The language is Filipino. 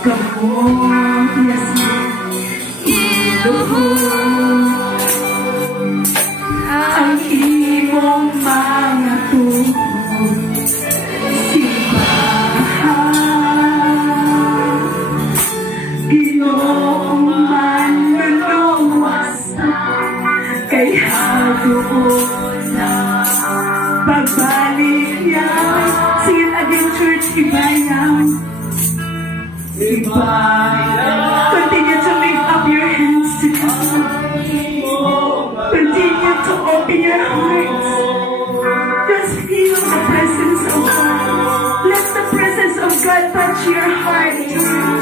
Yes, ang imong mga tuhod simbahan iyong manluwas kay hadoon na pagbalik niya. Sing it again, church. Ibayaw. Continue to lift up your hands to God. Continue to open your hearts. Just feel the presence of God. Let the presence of God touch your heart.